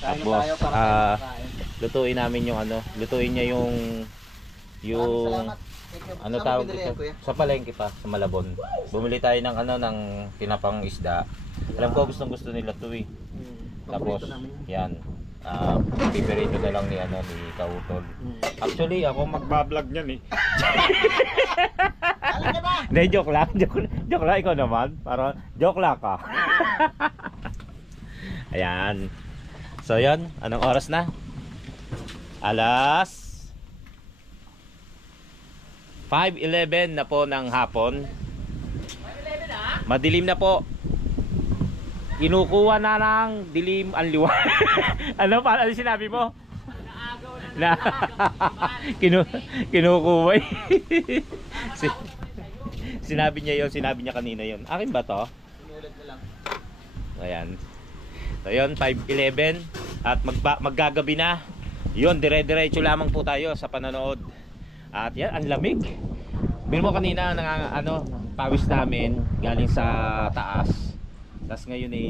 Tapos lutuin namin yung ano, lutuin niya yung ano tawag dito sa palengke pa sa Malabon. Bumili tayo ng ano ng tinapang isda. Alam ko gustong-gusto nila 'to eh. Tapos yan. Piperito na lang ni ano ni Kautol. Actually ako magba-vlog niyan eh. Hindi, joke lang, joke lang ikaw naman. Para joke lang ka. Ayan. So yan, anong oras na? Alas 5:11 na po ng hapon. 5:11 na? Madilim na po. Kinukuha na ng dilim ang liwanag. Ano pa? Ano sinabi mo? Naagaw na. Kinukuha. Sinabi niya yon, sinabi niya kanina yon. Akin ba to? Sinulat ko lang. Ayan. So yun, 5:11 at maggagabi na. Yun, dire-diretso lamang po tayo sa panonood. At yan, ang lamig. Bino mo kanina ano, pawis namin galing sa taas. Tapos ngayon ay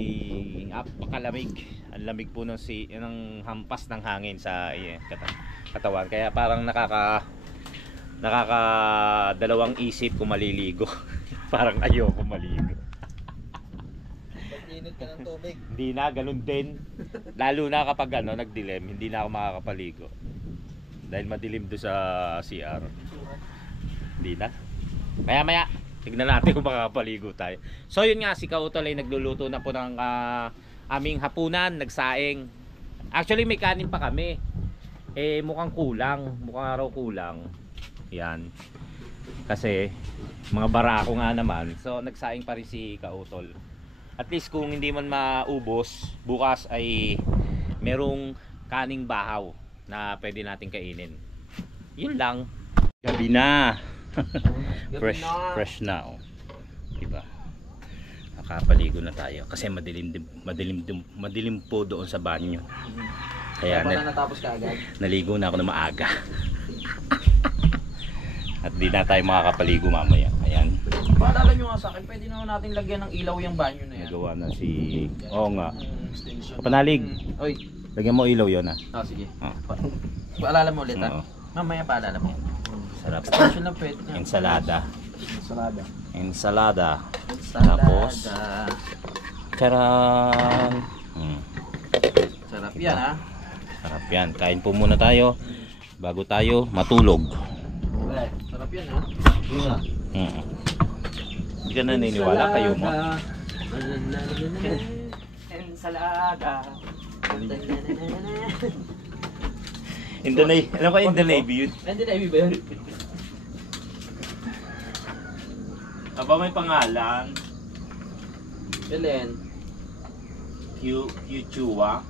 napakalamig. Ang lamig po ng hampas ng hangin sa katawan. Kaya parang nakakadalawang isip kung maliligo. Parang ayoko maligo. Init ka ng tubig. Hindi na, ganun din. Lalo na kapag ano, nagdilim, hindi na ako makakapaligo. Dahil madilim doon sa CR. Hindi na. Maya, tignan natin kung makakapaligo tayo. So yun nga, si Kautol ay nagluluto na po ng aming hapunan, nagsaing. Actually may kanin pa kami. Mukhang kulang, mukhang araw kulang. Yan. Kasi mga barako nga naman. So nagsaing pa rin si Kautol. At least kung hindi man maubos, bukas ay merong kaning bahaw na pwede natin kainin. Yun lang. Gabi na. fresh na. Oh. Diba? Nakapaligo na tayo kasi madilim po doon sa banyo. Kaya natapos ka agad. Naligo na ako na maaga. At di na tayo makakapaligo mamaya. Ayan. Paalala nyo nga sa akin, pwede na natin lagyan ng ilaw yung banyo na yan. Nagawa na si... Oo nga. Kapanalig. Oy. Lagyan mo ilaw yun ah. Sige. Paalala mo ulit ah. Mamaya paalala mo. Sarap. Extension lang pwede na. Ensalada. Tapos charan. Sarap yan ah. Sarap yan. Kain po muna tayo bago tayo matulog. Sarap yan ah. Hindi ka naniniwala kayo mo. Ensalada. Alam ko Indonavy yun. Indonavy ba yun? Aba may pangalan. Belen. Q-Chua.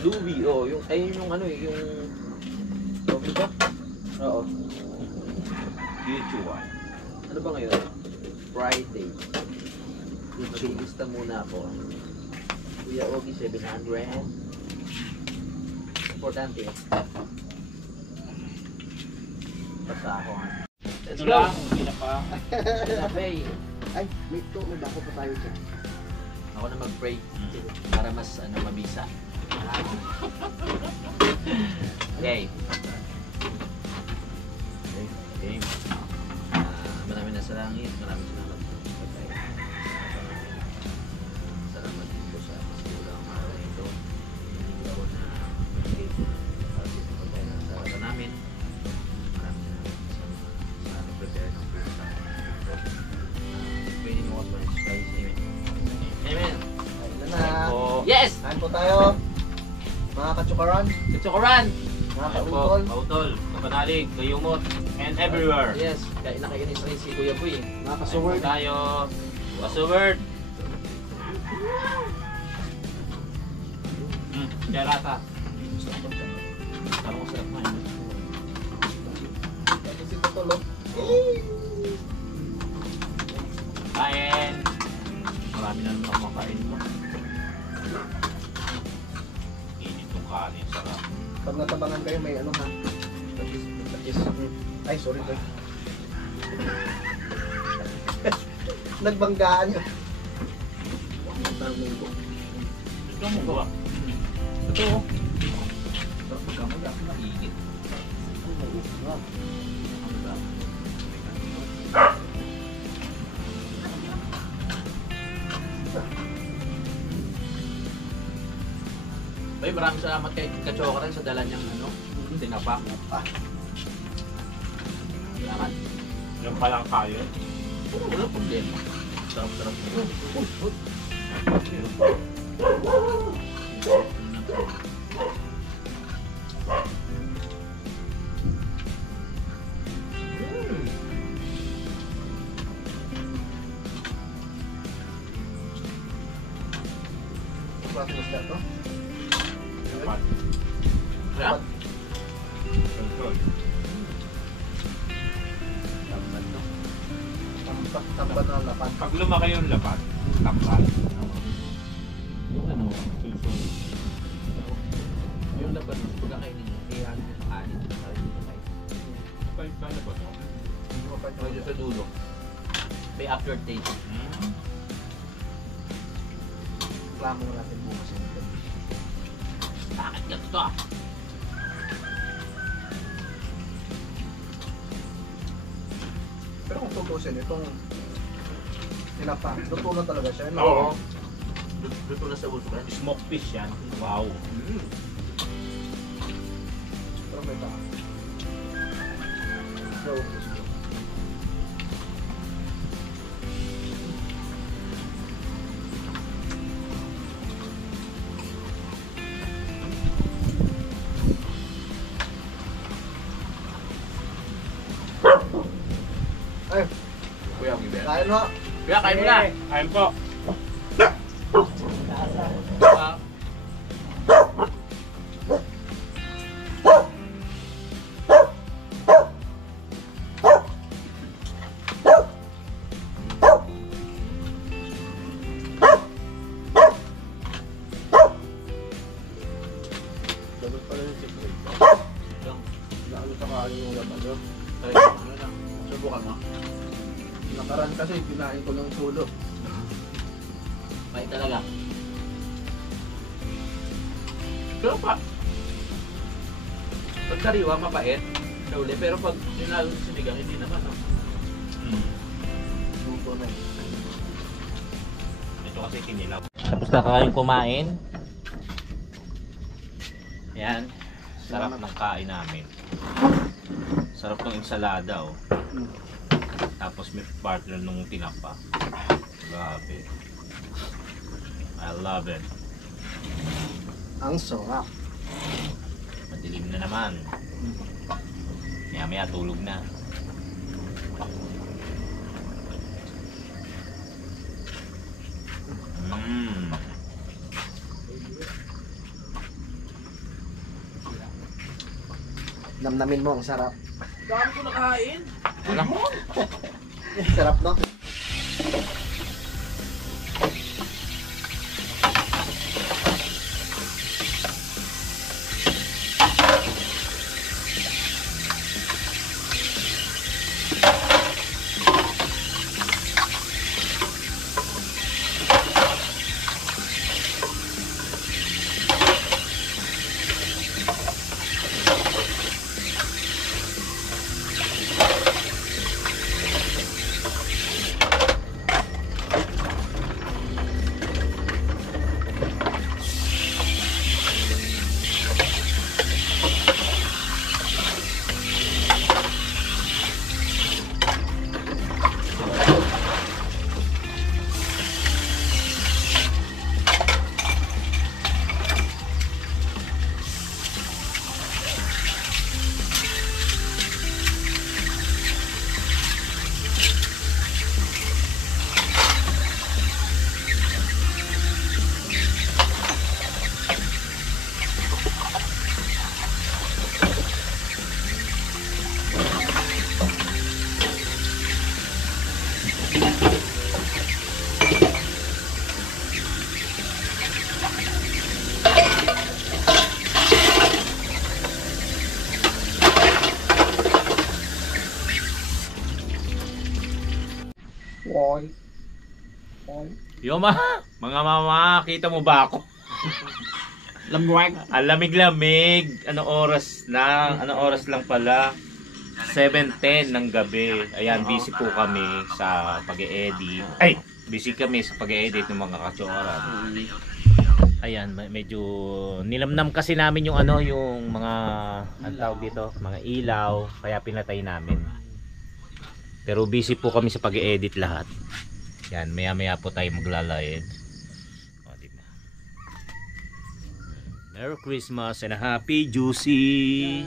Louie, yung ayun yung ano yung ba? Oo. Q-Chua. Ano ba ngayon? Friday. Mag-ilista muna ako. Kuya Ogi 700. Importante. Basta ako ha. Let's go! Hindi na pa. Ay, may bako pa tayo dyan. Ako na mag-pray para mas mabisa. Okay. Okay. Maraming nasa langit. Maraming salamat po. Salamat din po sa sigulang araw na ito. Ikaw na sa harapan namin. Maraming salamat sa prepare ng prayer sa pwede mo kasi Christ. Amen. Amen. Ayun na. Yes! Kain po tayo. Mga katsukaran. Katsukaran! Mga kautol. Kautol, kapanalig, kayumot, and everywhere. Yes, kaya nakainis rin si Kuya Boy. Mga kasuword. Tayo. Kasuword. Charata. Parang masarap na yun. Ito si Tutolo. Kain. Marami na naman kumakain mo. Init yung kanin, sarap. Pag natabangan kayo may ano ha. Tapis. Ay, sorry boy. Nagbanggaan yun. Ito mo ba? Ito. Sarap magkamala. Mainit. Bay, maraming salamat kay Kachokaran sa dala niyang ano, tinapak. Salamat. Yung palang kayo. Wala problema. Sarap-sarap. Klaseng isda to? Dapat. Sarap. Tamban na lapan. Pag lumaki yung lapat, tambal. Yung ano, Susunod. yung laban mo, pagkakainin mo, kaya anin sa tayo dito tayo. Paano ba ito? Medyo sa dulo. May aftertaste. Reklamo na natin bukas yun. Bakit ganito ah? Pero kung tutusin, itong tinapa, luto na talaga siya. no? Oo. Luto na sa uso ka. Smoke fish yan. Wow. Pero may baka. So, ay, Kuya, ang ibe. kain mo. Kuya, kain mo na. Kain po. Ah, Dapat pala yung secret. yung Naano sa kain yung laban. no? try mo. Ano na? Subukan mo. Nakaraan kasi, kinain ko ng solo. Pahit talaga. Pero pa. Pag sariwa, mapait. Sa uli. Pero pag sinalo sa sinigang, hindi naman. No? Luto na yun. Ito kasi kinilaw. Tapos na kayong kumain. Yan. Sarap ng kain namin. Sarap ng ensalada oh. Tapos may partner nung tinapa. Grabe. I love it. Ang sarap. Madilim na naman. Maya maya tulog na. Namnamin mo, ang sarap. Dami ko nakain. Alam mo? Sarap, no? Why? Yoma, mga mama, kita mo ba ako? Lamwag. Ang lamig-lamig. Anong oras lang? Anong oras lang pala? 7:10 ng gabi. Ayan, busy po kami sa pag-e-edit. Ay, busy kami sa pag-e-edit ng mga katsura. Ayan, medyo nilamnam kasi namin yung ano, yung mga ang tawag dito, mga ilaw, kaya pinatay namin. Pero busy po kami sa pag-e-edit lahat. Yan, maya-maya po tayo maglalayed. O, diba? Merry Christmas and a Happy Juicy!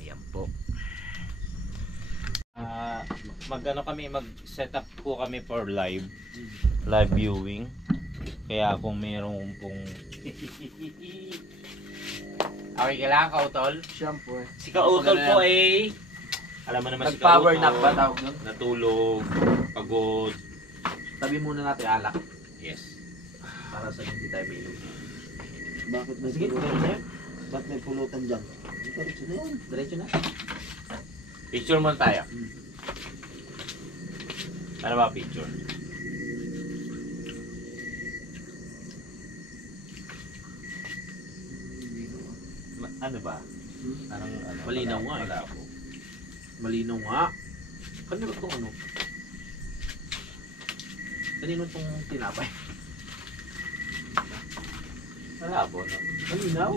Ayan po. Mag-ano kami, mag-set up po kami for live viewing. Kaya kung mayroong pong okay ka lang, Kautol? Shampoo eh. Si Kautol po eh, alam mo naman si Nag-power Kautol, nap ba tawag nun? natulog, pagod. Tabi muna natin alak. Yes. Para sa hindi tayo may ilog. Bakit may Sige, pulutan? sir. Bakit may pulutan dyan? Diretso na yan. Diretso na. Picture muna tayo. Ano ba picture? Ano ba? Anong, ano, Malinaw nga eh. malabo. Malinaw nga. Kanino itong ano? Kanino itong tinapay? Malabo, no? Malinaw.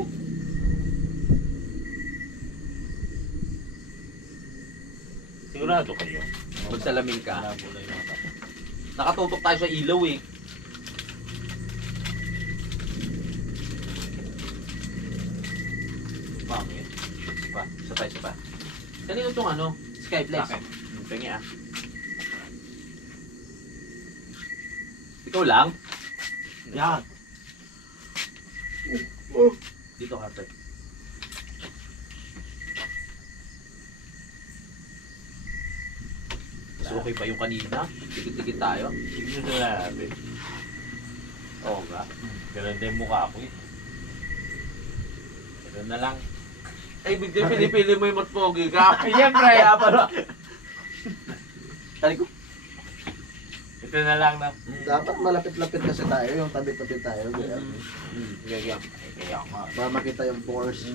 Sigurado kayo. Magsalamin ka. Malabo na yung mga tapo. Nakatutok tayo sa ilaw eh. Pangit. Pa, isa pa. Kanino itong ano? Skyflex. Bakit? Pengi ah. Ikaw lang? Yan. Dito ka, pre. Mas okay pa yung kanina. Tikit-tikit tayo. Tignan na natin. Oo nga. Ganun din mukha ko eh. Ganun na lang. Ay, big day, pinipili mo yung matpogi ka. Siyempre. Kaya pala. Tali ko. Ito na lang na. Dapat malapit-lapit kasi tayo, yung tabi-tabi tayo. Ganyan. Kaya nga. Para makita yung pores.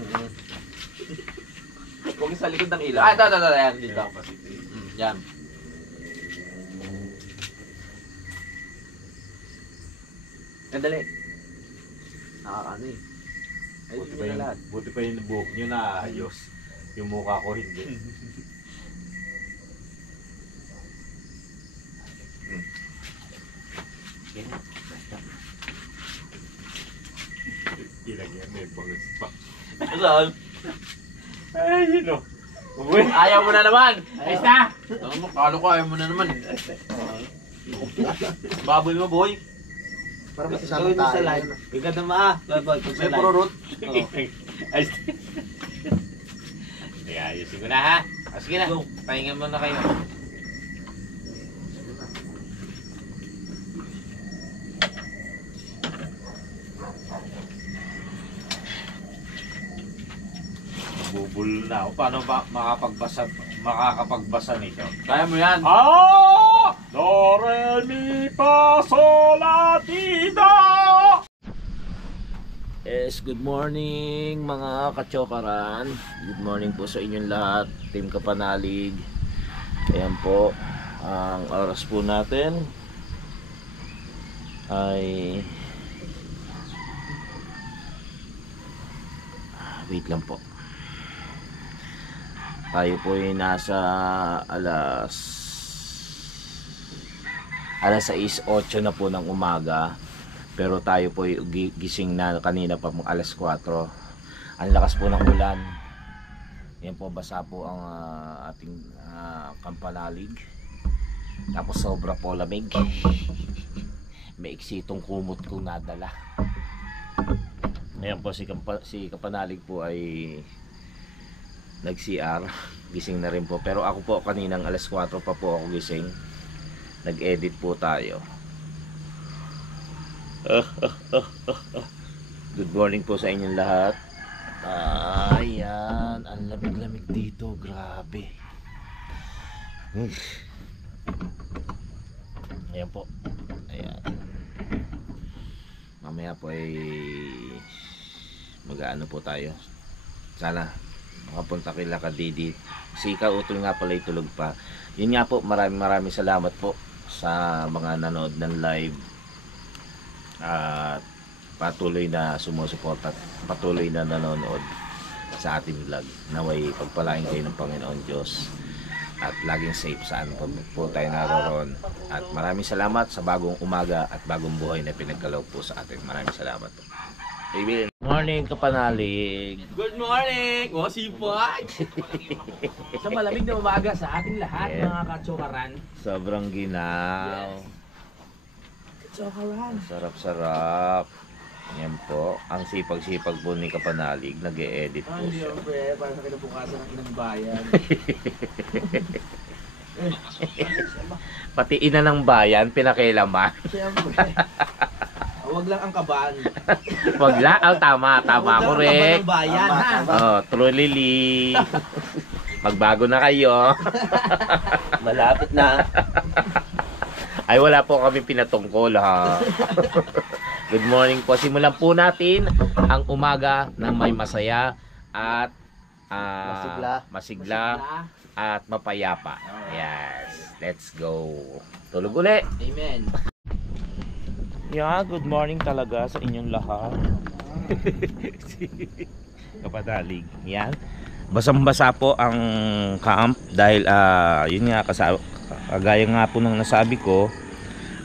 Huwag sa likod ng ilaw. Ah, ito. Yan, dito. Yan. Sandali. Nakakano eh. Ay, Buti pa yung buhok nyo na ayos. Yung mukha ko hindi. Ilagyan na yung bangus pa. Saan? Ay, yun o. Uy! Ayaw mo na naman. Ayos na! Ano mo, kalo ko ayaw mo na naman. Baboy mo, boy. Para masasama tayo. Ikaw na maa. May pururot. Ayos na. Sige, ayusin ko na ha. Ah, sige na. Pahinga mo na kayo. Bubul na ako. Paano ba makakapagbasa nito? Kaya mo yan. Ah! Do, re, mi, fa, sol, la, ti, do! Yes, good morning mga kachokaran. Good morning po sa inyong lahat. Team Kapanalig. Ayan po. Ang oras po natin ay... Wait lang po. Tayo po ay nasa alas 6:08 na po ng umaga. Pero tayo po ay gising na kanina pa alas 4. Ang lakas po ng ulan. Yan po, basa po ang ating Kampanalig. Tapos sobra po lamig. May iksitong kumot kong nadala. Ayan po, si Kapanalig po ay nag-CR. Gising na rin po. Pero ako po kaninang alas 4 pa po ako gising. Nag-edit po tayo. Good morning po sa inyong lahat. Ayan, ang lamig-lamig dito. Grabe. Ayan po. Ayan. Mamaya po ay mag-ano po tayo. Sana makapunta kay Lakadidi. Si Kautol nga pala tulog pa. Yun nga po, maraming salamat po sa mga nanood ng live. At patuloy na sumusuporta at patuloy na nanonood sa ating vlog. Naway pagpalain kayo ng Panginoon Diyos at laging safe saan po tayo naroon. At maraming salamat sa bagong umaga at bagong buhay na pinagkaloob po sa atin. Maraming salamat po. Amen. Morning, kapanalig. Good morning! O, sipag! Sa malamig na umaga sa ating lahat, Yeah. mga katsokaran. Sobrang ginaw. Katsokaran. Sarap-sarap. Yan po. Ang sipag-sipag po ni Kapanalig. Nag-e-edit po Ay, siya. siyempre, para sa kinabukasan ng inang bayan. Pati ina ng bayan, pinakailaman. Siyempre. Huwag lang ang kaban. Wag lang. Oh, tama. Huwag lang ang Correct. kaban ng bayan, ha? Oh, true Lily. Magbago na kayo. Malapit na. Ay, wala po kami pinatungkol, ha. Good morning po. Simulan po natin ang umaga ng may masaya at masigla at mapayapa. Yes. Let's go. Tulog uli. Amen. Yeah, good morning talaga sa inyong lahat. Kapatalig. Yan. Basang-basa po ang camp dahil yun nga kagaya nga po ng nasabi ko,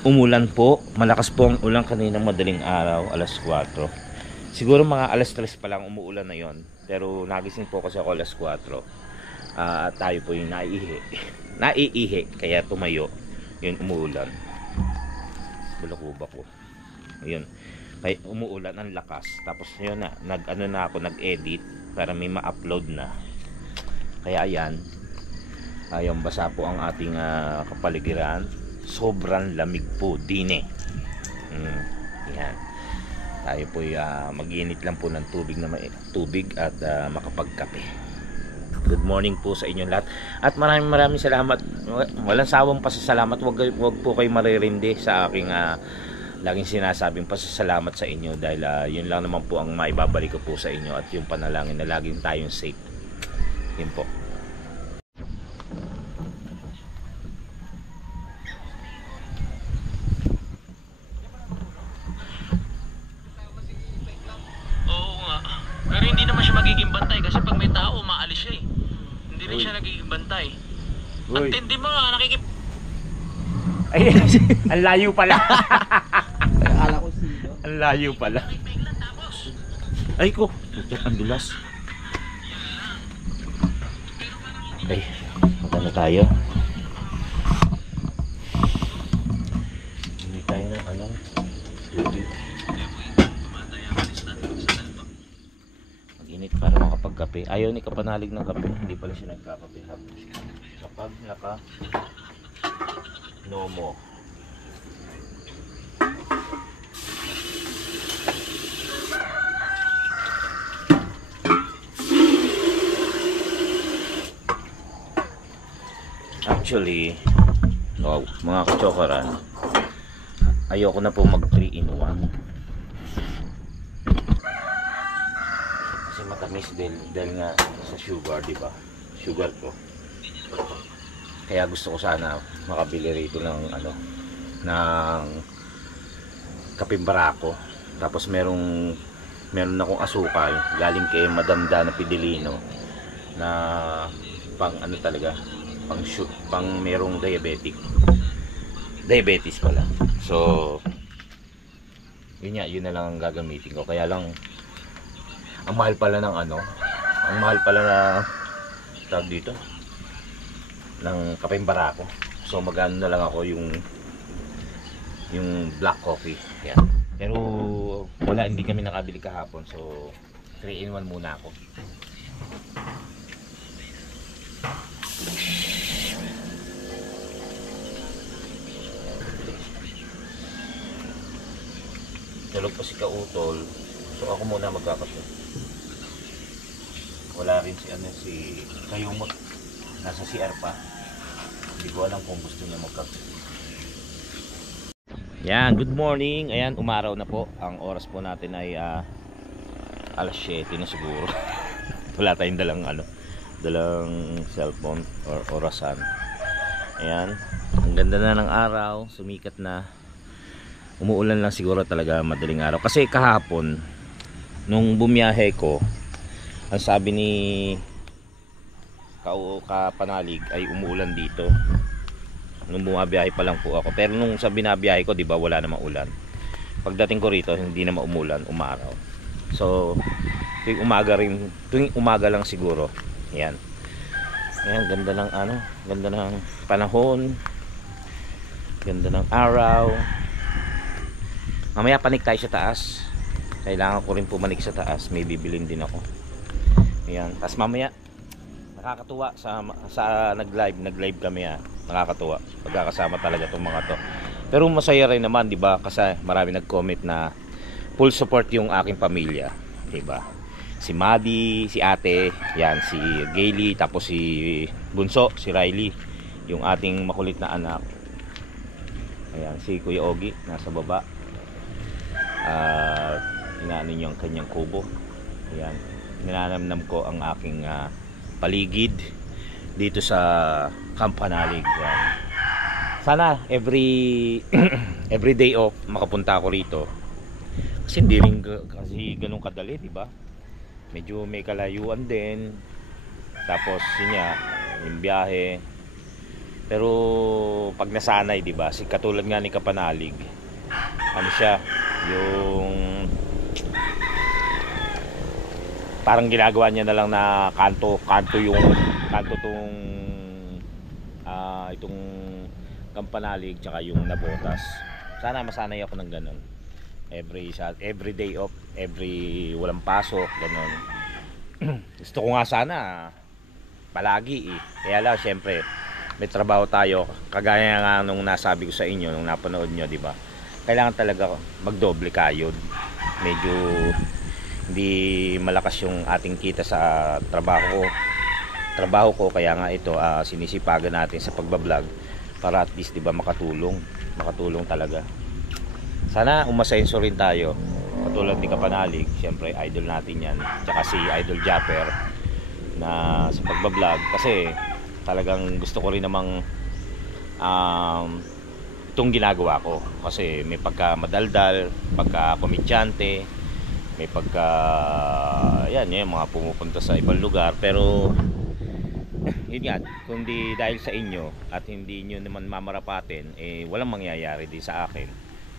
umulan po. Malakas po ang ulan kaninang madaling araw, alas 4. Siguro mga alas 3 pa lang umuulan na yon. Pero nagising po kasi ako alas 4. Tayo po yung naiihi. Kaya tumayo. Yun umuulan. Bulakuba ko. Ayun. Kaya umuulan ang lakas. Tapos yun na, nag-edit para may ma-upload na. Kaya ayan. Ayun, basa po ang ating kapaligiran. Sobrang lamig po din eh. Yan. Tayo po mag-init lang po ng tubig at makapagkape. Good morning po sa inyong lahat. At maraming salamat. Walang sawang pasasalamat. Wag po kayo maririndi sa aking laging sinasabing pasasalamat sa inyo dahil yun lang naman po ang maibabalik ko po sa inyo at yung panalangin na laging tayong safe. Yun po. Oo nga. Pero hindi naman siya magiging bantay kasi pag may tao, umaalis siya eh. Hindi rin siya nagiging bantay. At hindi mo nga Ay, ang layo pala. Akala ko sino. Ang layo pala. Ay ko, ang dulas. Ay, magano tayo? Hindi tayo ng tubig. Mag-init para makapagkape. Ayaw ni Kapanalig ng kape. Hindi pala siya nagkakape. Kapag Nomo. Actually, mga kachokaran, ayoko na po mag 3-in-1 kasi matamis dahil nga sa sugar, di ba? Sugar ko. Kaya gusto ko sana makabili rito ng ng kapeng barako. Tapos meron akong asukal galing kay Madam Dana Pidilino na pang talaga, pang merong diabetes pala. So yun na lang ang gagamitin ko. Kaya lang ang mahal pala ng ang mahal pala na tawag dito ng kapeng barako. So magano na lang ako yung black coffee. Yan. Pero wala, hindi kami nakabili kahapon. So 3-in-1 muna ako. Tulog pa si Kautol. So ako muna magkakape. Wala rin si Kayumot. Nasa CR pa. Hindi ko alam kung gusto niya magkape. Yan, good morning. Ayan, umaraw na po. Ang oras po natin ay alas 7 na siguro. Wala tayong dalang cellphone or orasan. Ayan, ang ganda na ng araw, sumikat na. Umuulan lang siguro talaga madaling araw. Kasi kahapon, nung bumiyahe ko, ang sabi ni Kapanalig ay umuulan dito. Nung bumabiyahe pa lang po ako. Pero nung sa binabiyahe ko, di ba, wala namang ulan. Pagdating ko rito, hindi na umulan, umaraw. So, tuwing umaga lang siguro. Yan. Yan, ganda ng ganda ng panahon. Ganda ng araw. Mamaya panik tayo sa taas. Kailangan ko rin pumanik sa taas. May bibilin din ako. Ayan. Tapos mamaya, nakakatuwa sa nag-live kami nakakatuwa pagkakasama talaga itong mga to, pero masaya rin naman, di ba, kasi marami nag-comment na full support yung aking pamilya, di ba, si Maddie, si ate, yan, si Gayle, tapos si Bunso, si Riley, yung ating makulit na anak, ayan, si Kuya Ogie nasa baba, inaano niyo ang kanyang kubo, ayan, ninanamnam ko ang aking paligid dito sa Kapanalig. Yan. Sana every day off makapunta ako rito. Kasi hindi rin kasi ganun kadali, di ba? Medyo may kalayuan din. Tapos yung biyahe. Pero pag nasanay, di ba? Si katulad nga ni Kapanalig. Ano siya? Yung parang ginagawa niya na lang na kanto tong itong Kapanalig tsaka yung Nabotas. Sana masanay ako ng ganun. Every day off, walang pasok, ganun. Gusto ko nga sana palagi Kaya lang syempre may trabaho tayo. Kagaya nga nung nasabi ko sa inyo nung napanood nyo, di ba? Kailangan talaga magdoble kayod. Medyo hindi malakas yung ating kita sa trabaho ko, kaya nga ito sinisipagan natin sa pagbablog para at least, di ba, makatulong talaga. Sana umasenso rin tayo katulad ni Kapanalig, syempre idol natin yan, tsaka si Idol Japper na sa pagbablog, kasi talagang gusto ko rin namang itong ginagawa ko, kasi may pagka madaldal, pagka komedyante, may pagka yan mga pumupunta sa ibang lugar, pero yun nga, kundi dahil sa inyo at hindi nyo naman mamarapatin, walang mangyayari din sa akin.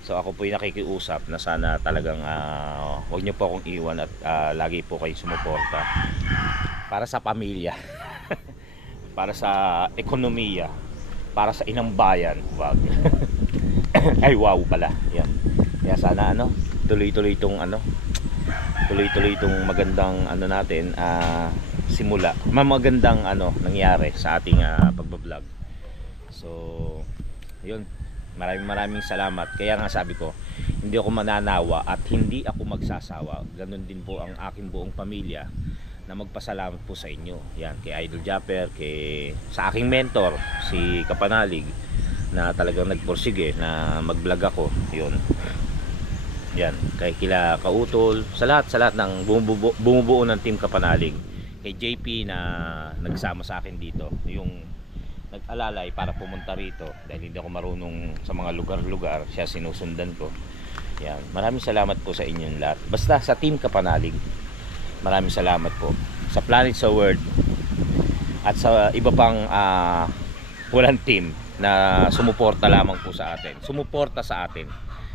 So ako po yung nakikiusap na sana talagang huwag nyo po akong iwan at lagi po kayo sumuporta para sa pamilya para sa ekonomiya, para sa inang bayan, wag. Ay wow pala yan. Kaya sana tuloy-tuloy itong magandang natin simula, magandang nangyari sa ating pagbablog. So yun, maraming salamat. Kaya nga sabi ko, hindi ako mananawa at hindi ako magsasawa. Ganun din po ang aking buong pamilya na magpasalamat po sa inyo. Yan, kay Idol Japper, sa aking mentor si Kapanalig, na talagang nagpursige na mag-vlog ako. Yun. Yan, kay kila Kautol, sa lahat ng bumubuo ng Team Kapanalig. Kay JP na nagsama sa akin dito, yung nag-alalay para pumunta rito dahil hindi ako marunong sa mga lugar-lugar, siya sinusundan ko. Yan, maraming salamat po sa inyong lahat. Basta sa Team Kapanalig, maraming salamat po. Sa Planet sa World at sa iba pang walang team na sumuporta lamang po sa atin. Sumuporta sa atin.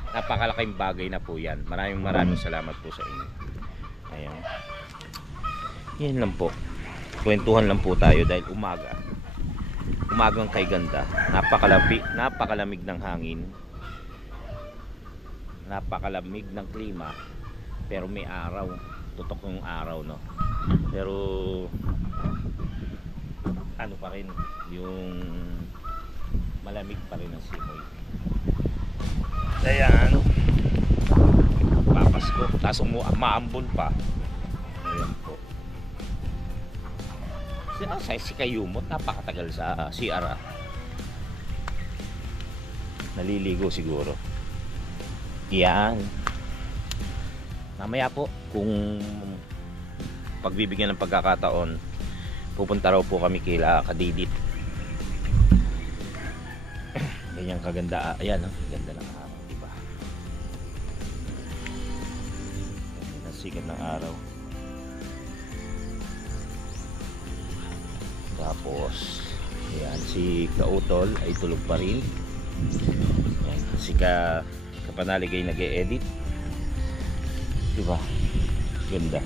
Napakalaking bagay na po yan. Maraming salamat po sa inyo. Ayan. Yan lang po. Kwentuhan lang po tayo dahil umagang kay ganda. Napakalamig ng hangin. Napakalamig ng klima. Pero may araw. Tutok yung araw, no? Pero pa rin yung malamig pa rin ang simoy. Ayan. Papasko. Tapos maambon pa. Ayan po. Si Kayumot, napakatagal sa CR. Naliligo siguro. Yan. Mamaya po, kung pagbibigyan ng pagkakataon, pupunta raw po kami kila Kadidit. Ganyan kaganda. Ayan, oh, ganda ng araw, diba? Ganda ng sikat ng araw. Tapos ayan, si Kautol ay tulog pa rin. Ayan, si Kapanalig ay nag-e-edit, diba? Ganda.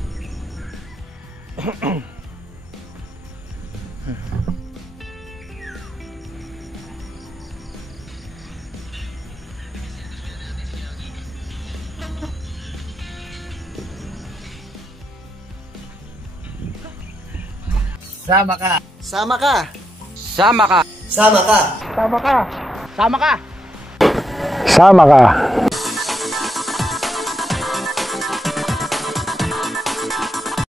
Sama ka. Sama ka. Sama ka. Sama ka. Sama ka. Sama ka! Sama ka.